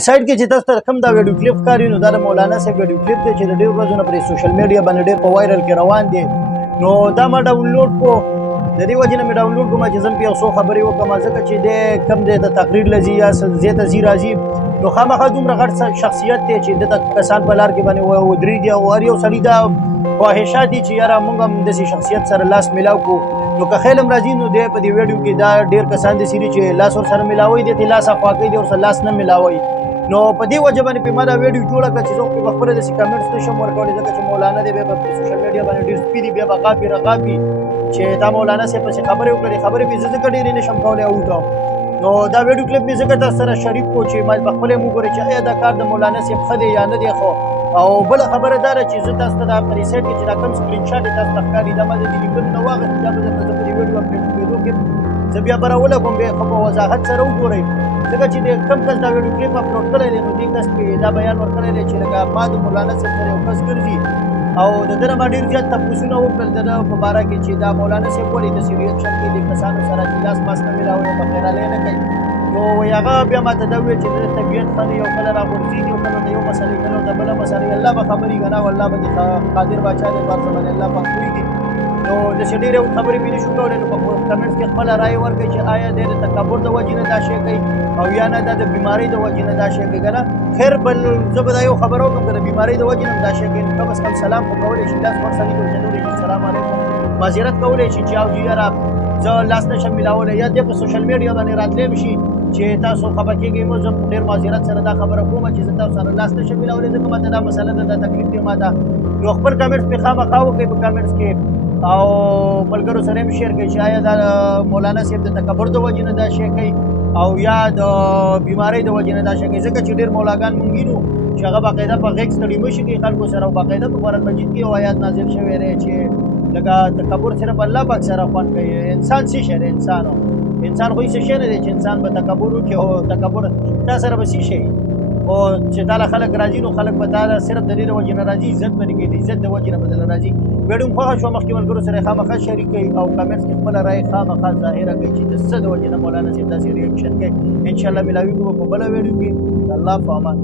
سایډ کې چې تاسو ته کوم دا ویډیو کلیپ ښکاري نو دا د مولانا صاحب ویډیو کلیپ دی چې د ډېرو ورځو نه پرې سوشل میډیا باندې ډېر په وایرل کې روان دی. نو دا ما ډاونلوډ کو، د دې وجې نه مې ډاونلوډ کوم چې زه پرې یو څو خبرې وکړم، ځکه چې دی کوم دی د تقریر له ځي یا ځای ته ځي راځي، نو خامخا دومره غټ شخصیت دی چې دته کسان په لار کې باندې ودرېږي او هر یو سړي دا خواهشات دي چې یاره موږ هم داسې شخصیت سره لاس میلاو کړو. نو که خیل هم راځي نو دی په دې ویډیو کې دا ډېر کسان داسې دي چې لاس ورسره میلاوي، دی ته لاس افوا کوي، دی ورسره لاس نه میلاوي. نو په دې وجه باندې پې ما دا ویډیو جوړه کړه چې زه خو پخپله داسې کمنټس نشم ورکولی، ځکه چې مولانا دی بیا په سوشل میډیا باندې ډېر سپي دي، بیا به غاپي رغاپي چې دا مولانا صاحب پسې خبرې وکړې، خبرې مې زه ځکه ډېرې نشم کولی او وکړم. نو دا ویډیو کلیپ مې ځکه تاسو سره شریک کړو چې ما پخپله یې وګورئ چې آیا دا کار د مولانا صاحب ښه دی یا نه دی. خو او بله خبره دا ده چې زه تاسو ته دا په دې سایډ کې چې دا کوم سکرین شاټ یې تاسو ته ښکاري دا ما د دې لیکلو نه واخیست، دا به درته زه په دې ویډیو اپلوډ کې زه بیا به راولګوم، بیا خو په وضاحت سره وګورئ، ځکه چې د کوم کس دا ویډیو کلیپ اپلوډ کړی دی نو دې کس پې دا بیان ورکړی دی چې لکه ما د مولانا صاحب سره یو کس ګرځي او د ده نه ما ډېر زیات تپوسونه وکړل د ده په باره کې چې دا مولانا صاحب ولې داسې ریاکشن کوي د کسانو سره چې لاس ماس نه میلاوي او بخیرالی نه کوي. نو هغه بیا ما ته دا وویل چې د ده طبیعت ښه دی، یو کله راغورځېږي او کله د یو مسلې کله د بله مسلې، الله به خبرې که نه او الله به د قادر باچا دی په هر څه باندې الله پاک پوهېږي. نو داسې ډېرې خبرې مې نشو کولی، نو په کمنټس کې خپله رایه ورکړئ چې آیا دی د تکبر د وجې نه دا شی کوي او یا نه دا د بیمارۍ د وجې نه دا شی کوي که نه. خیر بل زه به دا یو خبره وکړم که د بیمارۍ د وجې نه هم دا شی کوي نو کم از کم سلام خو کولی شي، لاس ورسړي ته ورچلولی شي، سلام علیکم معذرت کولی شي چې او جي یاره زه لاس نشم میلاولی، یا دی په سوشل میډیا باندې راتلی م شي چې تاسو خفه کېږئ، مو زه ډېر معذرت سره دا خبره کوم چې زه تاسو سره لاس نشم میلاولی، ځکه ماته دا مسله ده، دا تکلیف دی ماته. نو خپل کمنټس پې خامخا وکړئ په کمنټس کې او ملګرو سره هم شیر کړئ چې آیا دا مولانا صاحب د تکبر د وجې نه دا شی کوي او یا د بیمارۍ د وجې نه دا شی کوي، ځکه چې ډېر مولاګان مونږ وینو چې هغه باقاعده په غېږ ستړي مشي کوي خلکو سره او باقاعده په قرآن مجید کې یو آیات نازل شوی دی چې لکه تکبر صرف الله پاک سره خوند کوي. انسان څه شی دی؟ انسان خو هېڅ شی نه دی چې انسان به تکبر وکړي او تکبر تا سره به څه شی او چې تا له خلک راځي نو خلک به تا له صرف د دې د وجې نه راځي، عزت به دې کوي، د عزت د وجې نه به دله راځي. ویډیو مې خوښه شوه، مخکې ملګرو سره یې خامخا شریک کړئ او کمنټس کې خپله رایې خامخا ظاهره کړئ چې د څه د وجې نه مولانا صاحب داسې ریاکشن کوي. انشاءالله میلاویږو به په بله ویډیو کې. د الله په امان.